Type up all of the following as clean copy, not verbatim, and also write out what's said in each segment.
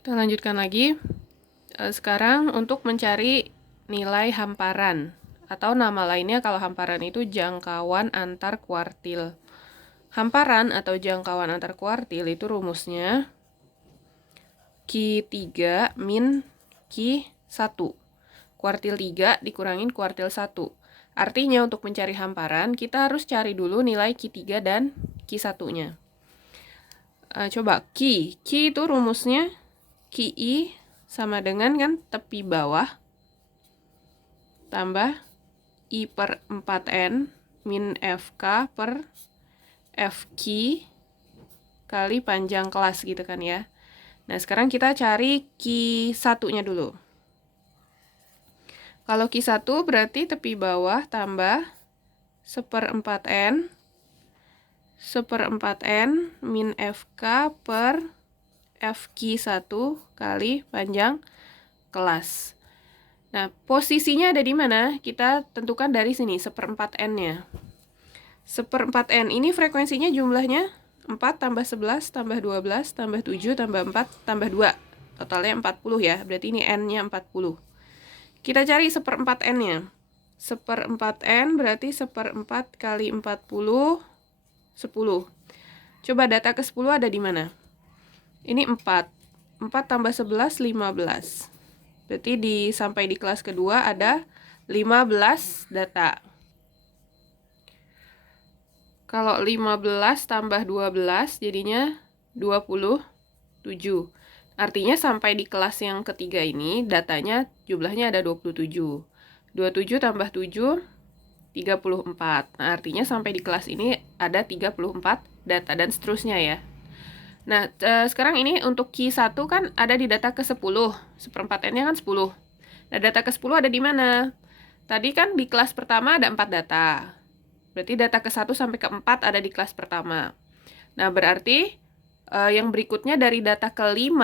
Kita lanjutkan lagi. Sekarang untuk mencari nilai hamparan, atau nama lainnya kalau hamparan itu jangkauan antar kuartil. Hamparan atau jangkauan antar kuartil itu rumusnya Q3 min Q1. Kuartil 3 dikurangin kuartil 1. Artinya untuk mencari hamparan, kita harus cari dulu nilai Q3 dan Q1-nya. Coba Q itu rumusnya QI sama dengan kan tepi bawah tambah I per 4N min FK per FQ kali panjang kelas gitu kan ya. Nah sekarang kita cari Q1-nya dulu. Kalau Q1 berarti tepi bawah tambah 1/4N min FK per FQ1 kali panjang kelas. Nah, posisinya ada di mana? Kita tentukan dari sini, 1/4N-nya. 1/4N ini frekuensinya jumlahnya 4 tambah 11 tambah 12 tambah 7 tambah 4 tambah 2. Totalnya 40 ya, berarti ini N-nya 40. Kita cari 1/4N-nya. 1/4N berarti 1/4 kali 40, 10. Coba data ke-10 ada di mana? Ini 4. 4 tambah 11, 15. Berarti sampai di kelas kedua ada 15 data. Kalau 15 tambah 12 jadinya 27. Artinya sampai di kelas yang ketiga ini datanya jumlahnya ada 27. 27 tambah 7, 34. Nah, artinya sampai di kelas ini ada 34 data dan seterusnya ya. Nah, sekarang ini untuk Q1 kan ada di data ke-10. 1/4N-nya kan 10. Nah, data ke-10 ada di mana? Tadi kan di kelas pertama ada 4 data. Berarti data ke-1 sampai ke-4 ada di kelas pertama. Nah, berarti yang berikutnya dari data ke-5,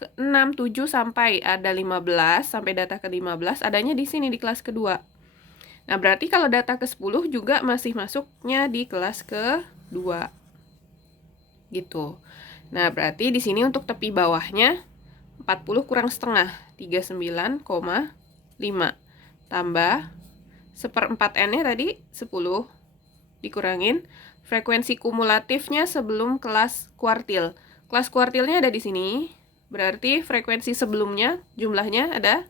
ke-6, 7 sampai ada 15, sampai data ke-15 adanya di sini di kelas kedua. Nah, berarti kalau data ke-10 juga masih masuknya di kelas ke-2. Gitu. Nah, berarti di sini untuk tepi bawahnya 40 kurang setengah, 39,5. Tambah 1/4N-nya tadi 10 dikurangin frekuensi kumulatifnya sebelum kelas kuartil. Kelas kuartilnya ada di sini. Berarti frekuensi sebelumnya jumlahnya ada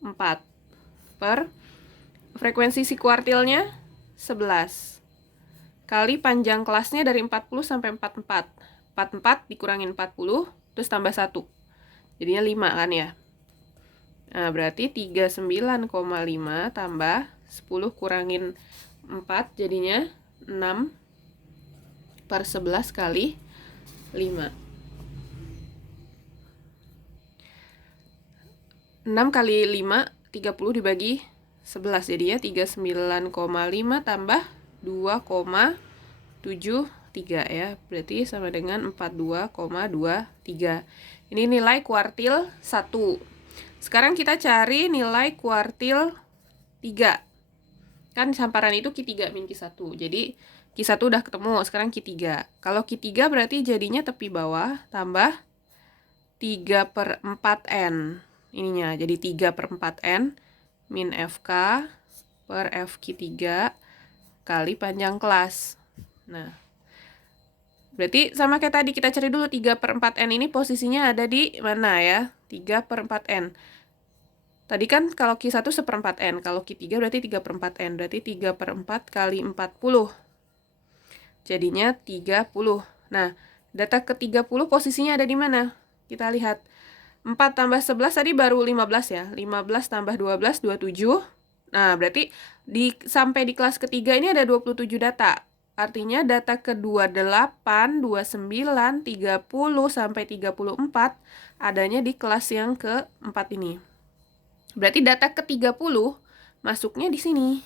4 per frekuensi si kuartilnya 11. Kali panjang kelasnya dari 40 sampai 44. 44 dikurangin 40, terus tambah 1. Jadinya 5 kan ya. Nah, berarti 39,5 tambah 10 kurangin 4, jadinya 6 per 11 kali 5. 6 kali 5, 30 dibagi 11, jadinya 39,5 tambah 2,73 ya. Berarti sama dengan 42,23. Ini nilai kuartil 1. Sekarang kita cari nilai kuartil 3. Kan hamparan itu Q3 min Q1. Jadi Q1 udah ketemu, sekarang Q3. Kalau Q3 berarti jadinya tepi bawah tambah 3/4N. Ininya jadi 3/4N min FK per FQ3 kali panjang kelas. Nah, berarti sama kayak tadi, kita cari dulu 3/4N ini posisinya ada di mana ya? 3/4N. Tadi kan kalau Q1 1/4N, kalau Q3 berarti 3/4N. Berarti 3/4 kali 40. Jadinya 30. Nah, data ke-30 posisinya ada di mana? Kita lihat. 4 tambah 11 tadi baru 15 ya. 15 tambah 12, 27. Nah, berarti sampai di kelas ketiga ini ada 27 data. Artinya data ke-28, 29, 30, sampai 34 adanya di kelas yang ke-4 ini. Berarti data ke-30 masuknya di sini.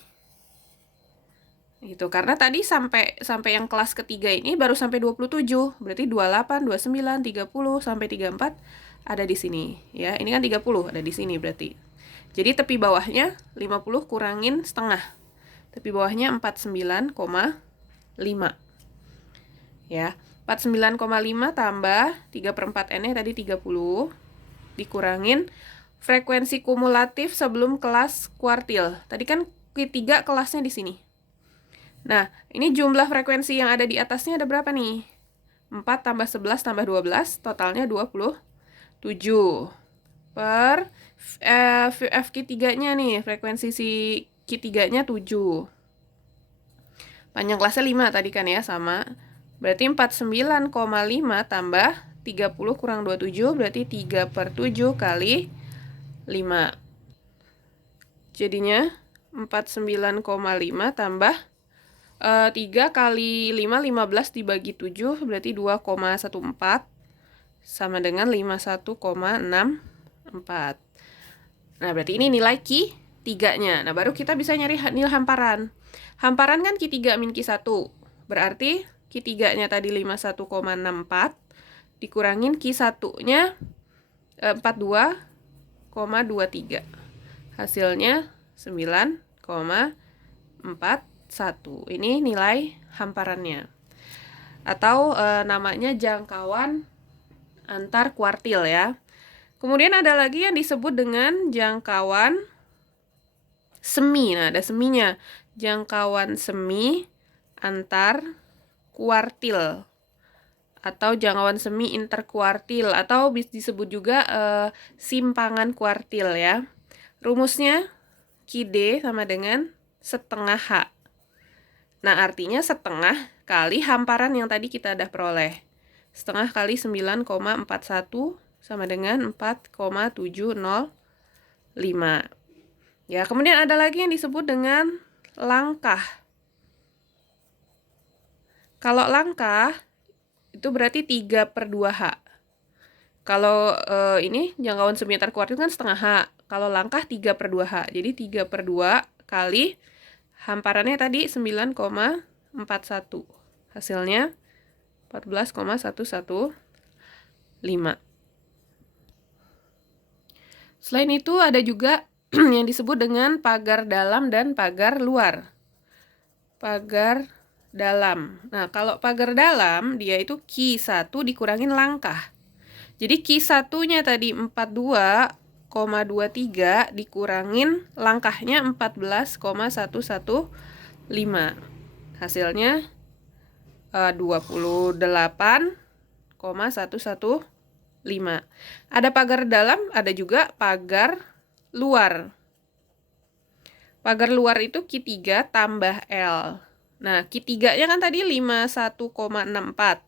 Gitu, karena tadi sampai yang kelas ketiga ini baru sampai 27. Berarti 28, 29, 30, sampai 34 ada di sini ya. Ini kan 30 ada di sini berarti. Jadi tepi bawahnya 50 kurangin setengah. Tepi bawahnya 49,5. Ya. 49,5 tambah 3/4 N-nya tadi 30, dikurangin frekuensi kumulatif sebelum kelas kuartil. Tadi kan Q3 kelasnya di sini. Nah, ini jumlah frekuensi yang ada di atasnya ada berapa nih? 4 tambah 11 tambah 12, totalnya 27. Per FQ3-nya nih, frekuensi si Q3-nya 7. Panjang kelasnya 5 tadi kan ya, sama. Berarti 49,5 tambah 30 kurang 27, berarti 3/7 kali 5. Jadinya 49,5 tambah 3 kali 5, 15 dibagi 7, berarti 2,14 sama dengan 51,64. Nah, berarti ini nilai Q3-nya. Nah, baru kita bisa nyari nilai hamparan. Hamparan kan Q3 min Q1. Berarti Q3-nya tadi 51,64 dikurangin Q1-nya 42,23. Hasilnya 9,41. Ini nilai hamparannya. Atau namanya jangkauan antar kuartil ya. Kemudian ada lagi yang disebut dengan jangkauan semi. Nah, ada seminya. Jangkauan semi antar kuartil atau jangkauan semi interkuartil atau disebut juga simpangan kuartil ya. Rumusnya QD sama dengan setengah H. Nah, artinya setengah kali hamparan yang tadi kita udah peroleh. Setengah kali 9,41 sama dengan 4,705. Ya, kemudian ada lagi yang disebut dengan langkah. Kalau langkah, itu berarti 3/2H. Kalau ini jangkauan semi interkuartil kan setengah H. Kalau langkah 3/2H. Jadi 3/2 kali hamparannya tadi 9,41. Hasilnya 14,115. Selain itu ada juga yang disebut dengan pagar dalam dan pagar luar. Pagar dalam. Nah, kalau pagar dalam dia itu Q1 dikurangin langkah. Jadi Q1-nya tadi 42,23 dikurangin langkahnya 14,115. Hasilnya 28,115. Ada pagar dalam, ada juga pagar luar. Pagar luar itu Q3 tambah L. Nah, Q3-nya kan tadi 51,64.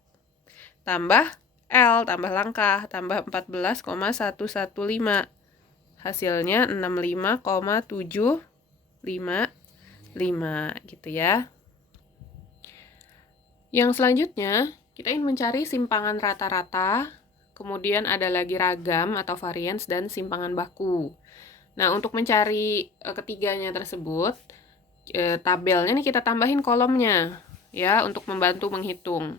Tambah L, tambah langkah, tambah 14,115. Hasilnya 65,755 gitu ya. Yang selanjutnya, kita ingin mencari simpangan rata-rata, kemudian ada lagi ragam atau varians dan simpangan baku. Nah, untuk mencari ketiganya tersebut, tabelnya nih kita tambahin kolomnya ya untuk membantu menghitung.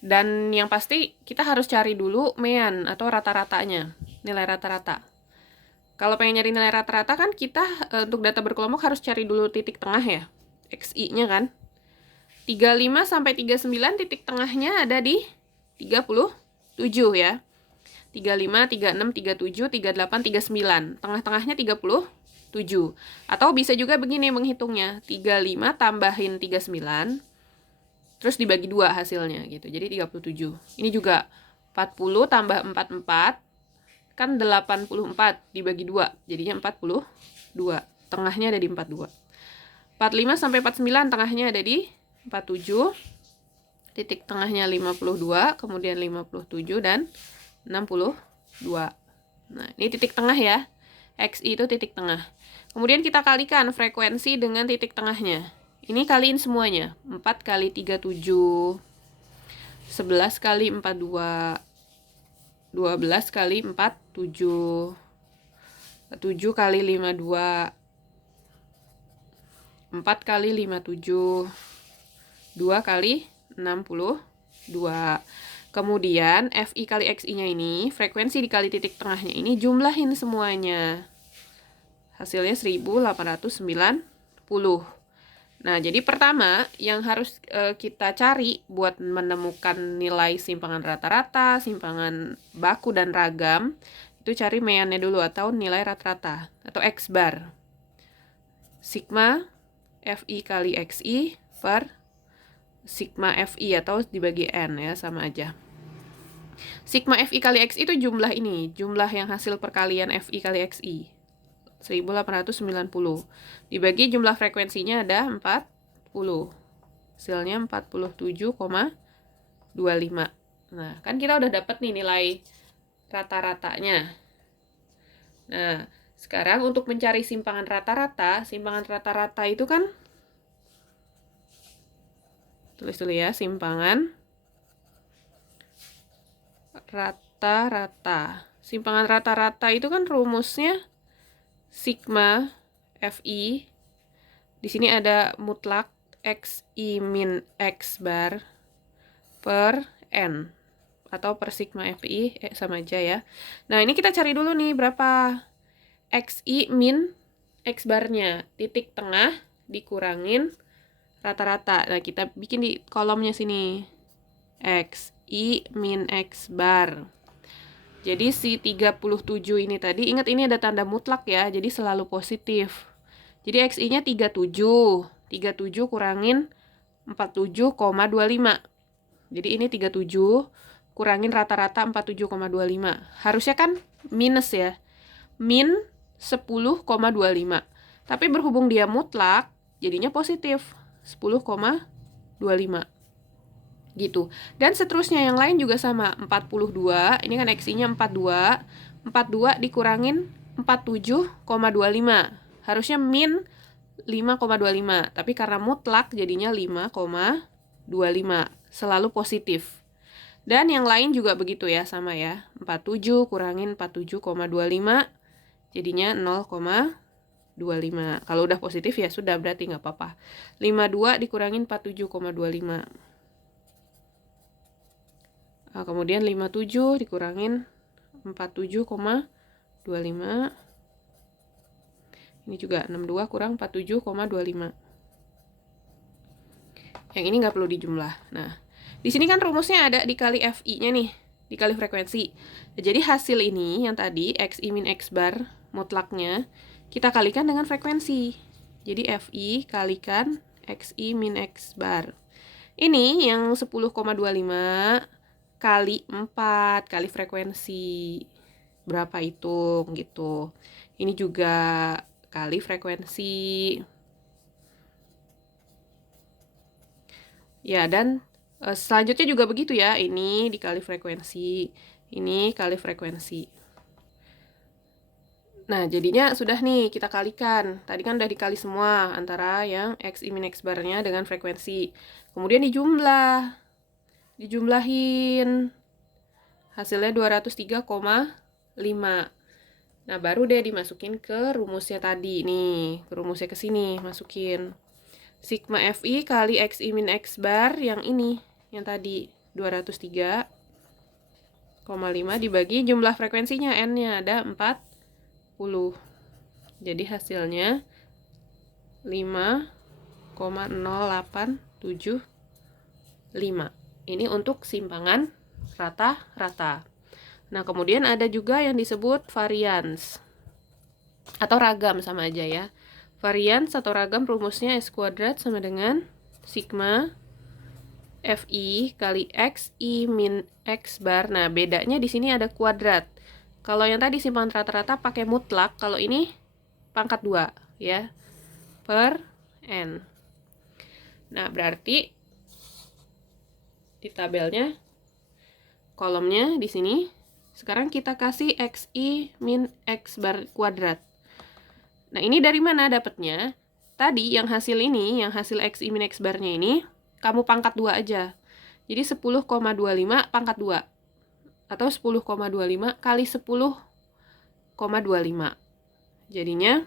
Dan yang pasti kita harus cari dulu mean atau rata-ratanya, nilai rata-rata. Kalau pengen nyari nilai rata-rata kan kita untuk data berkelompok harus cari dulu titik tengah ya, XI-nya kan. 35 sampai 39 titik tengahnya ada di 37 ya. 35, 36, 37, 38, 39. Tengah-tengahnya 37. Atau bisa juga begini menghitungnya. 35 tambahin 39. Terus dibagi 2 hasilnya gitu. Jadi 37. Ini juga 40 tambah 44. Kan 84 dibagi 2. Jadinya 42. Tengahnya ada di 42. 45 sampai 49 tengahnya ada di 47. Titik tengahnya 52. Kemudian 57 dan 62. Nah, ini titik tengah ya. XI itu titik tengah. Kemudian kita kalikan frekuensi dengan titik tengahnya. Ini kaliin semuanya. 4 kali 37. 11 kali 42. 12 kali 47. 7 kali 52. 4 kali 57. 2 kali 62. Kemudian FI kali XI-nya ini, frekuensi dikali titik tengahnya ini, jumlahin semuanya. Hasilnya 1890. Nah, jadi pertama yang harus kita cari buat menemukan nilai simpangan rata-rata, simpangan baku dan ragam, itu cari meannya dulu atau nilai rata-rata atau X bar. Sigma Fi kali Xi per sigma Fi atau dibagi N ya, sama aja. Sigma Fi kali Xi itu jumlah ini, jumlah yang hasil perkalian Fi kali Xi. 1890. Dibagi jumlah frekuensinya ada 40. Hasilnya 47,25. Nah, kan kita udah dapat nih nilai rata-ratanya. Nah, sekarang untuk mencari simpangan rata-rata itu kan, tulis dulu ya, simpangan rata-rata. Simpangan rata-rata itu kan rumusnya sigma Fi. Di sini ada mutlak Xi min X bar per N atau per sigma Fi sama aja ya. Nah, ini kita cari dulu nih berapa Xi min X barnya, titik tengah dikurangin rata-rata. Nah, kita bikin di kolomnya sini Xi min X bar. Jadi si 37 ini tadi, ingat ini ada tanda mutlak ya, jadi selalu positif. Jadi Xi-nya 37. 37 kurangin 47,25. Jadi ini 37 kurangin rata-rata 47,25. Harusnya kan minus ya. Min 10,25. Tapi berhubung dia mutlak, jadinya positif 10,25. Gitu. Dan seterusnya yang lain juga sama, 42, ini kan Xi-nya 42. 42 dikurangin 47,25. Harusnya min 5,25, tapi karena mutlak jadinya 5,25. Selalu positif. Dan yang lain juga begitu ya, sama ya. 47 kurangin 47,25 jadinya 0,25. Kalau udah positif ya sudah, berarti nggak apa-apa. 52 dikurangin 47,25. Nah, kemudian 57 dikurangin 47,25. Ini juga 62 kurang 47,25. Yang ini nggak perlu dijumlah. Nah, di sini kan rumusnya ada dikali Fi-nya nih, dikali frekuensi. Jadi hasil ini yang tadi Xi min X bar mutlaknya kita kalikan dengan frekuensi. Jadi Fi kalikan Xi min X bar. Ini yang 10,25 kali 4 kali frekuensi. Berapa hitung gitu. Ini juga kali frekuensi. Ya, dan selanjutnya juga begitu ya. Ini dikali frekuensi. Ini kali frekuensi. Nah, jadinya sudah nih kita kalikan. Tadi kan udah dikali semua antara yang Xi min X barnya dengan frekuensi. Kemudian dijumlah. Dijumlahin. Hasilnya 203,5. Nah, baru deh dimasukin ke rumusnya tadi nih. Ke rumusnya ke sini, masukin. Sigma Fi kali Xi min X bar yang ini, yang tadi 203,5 dibagi jumlah frekuensinya, N-nya ada 40. Jadi hasilnya 5,0875. Ini untuk simpangan rata-rata. Nah, kemudian ada juga yang disebut varians atau ragam, sama aja ya. Varians atau ragam rumusnya S kuadrat sama dengan sigma Fi kali Xi min X bar. Nah, bedanya di sini ada kuadrat. Kalau yang tadi simpangan rata-rata pakai mutlak, kalau ini pangkat 2 ya, per N. Nah, berarti di tabelnya kolomnya di sini sekarang kita kasih Xi min X bar kuadrat. Nah, ini dari mana dapatnya? Tadi yang hasil ini, yang hasil Xi min X barnya ini, kamu pangkat 2 aja. Jadi 10,25 pangkat 2. Atau 10,25 kali 10,25. Jadinya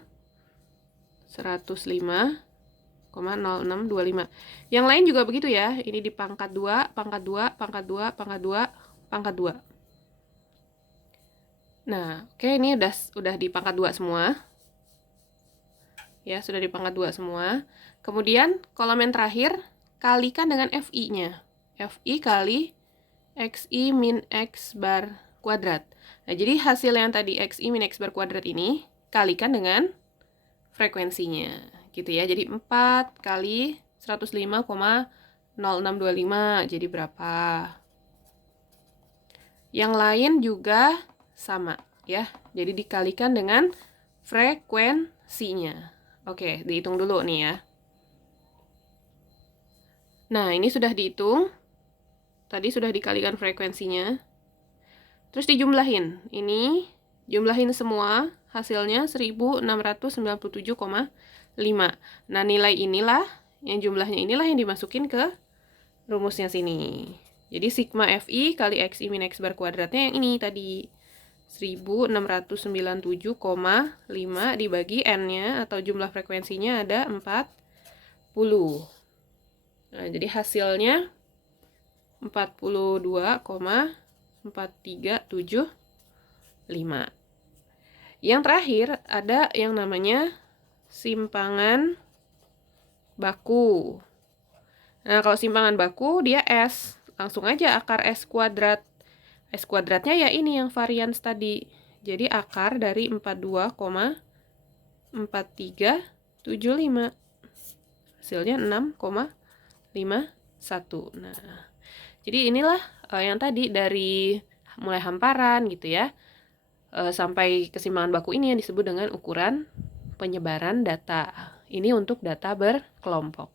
105,0625. Yang lain juga begitu ya. Ini di pangkat 2, pangkat 2, pangkat 2, pangkat 2, pangkat 2. Nah, oke, ini udah di pangkat 2 semua. Ya, sudah di pangkat 2 semua. Kemudian kolom yang terakhir, kalikan dengan FI-nya. FI kali XI min X bar kuadrat. Nah, jadi hasil yang tadi XI min X bar kuadrat ini, kalikan dengan frekuensinya. Gitu ya, jadi 4 kali 105,0625, jadi berapa? Yang lain juga sama ya, jadi dikalikan dengan frekuensinya. Oke, dihitung dulu nih ya. Nah, ini sudah dihitung. Tadi sudah dikalikan frekuensinya. Terus dijumlahin. Ini jumlahin semua, hasilnya 1697,5. Nah, nilai inilah, yang jumlahnya inilah yang dimasukin ke rumusnya sini. Jadi sigma Fi kali Xi min X bar kuadratnya yang ini tadi. 1697,5 dibagi N-nya atau jumlah frekuensinya ada 40. Nah, jadi hasilnya 42,4375. Yang terakhir ada yang namanya simpangan baku. Nah, kalau simpangan baku dia S. Langsung aja akar S kuadrat. S kuadratnya ya ini yang varians tadi. Jadi akar dari 42,4375. Hasilnya 6,51. Nah, jadi inilah yang tadi dari mulai hamparan gitu ya, sampai kesimbangan baku ini yang disebut dengan ukuran penyebaran data. Ini untuk data berkelompok.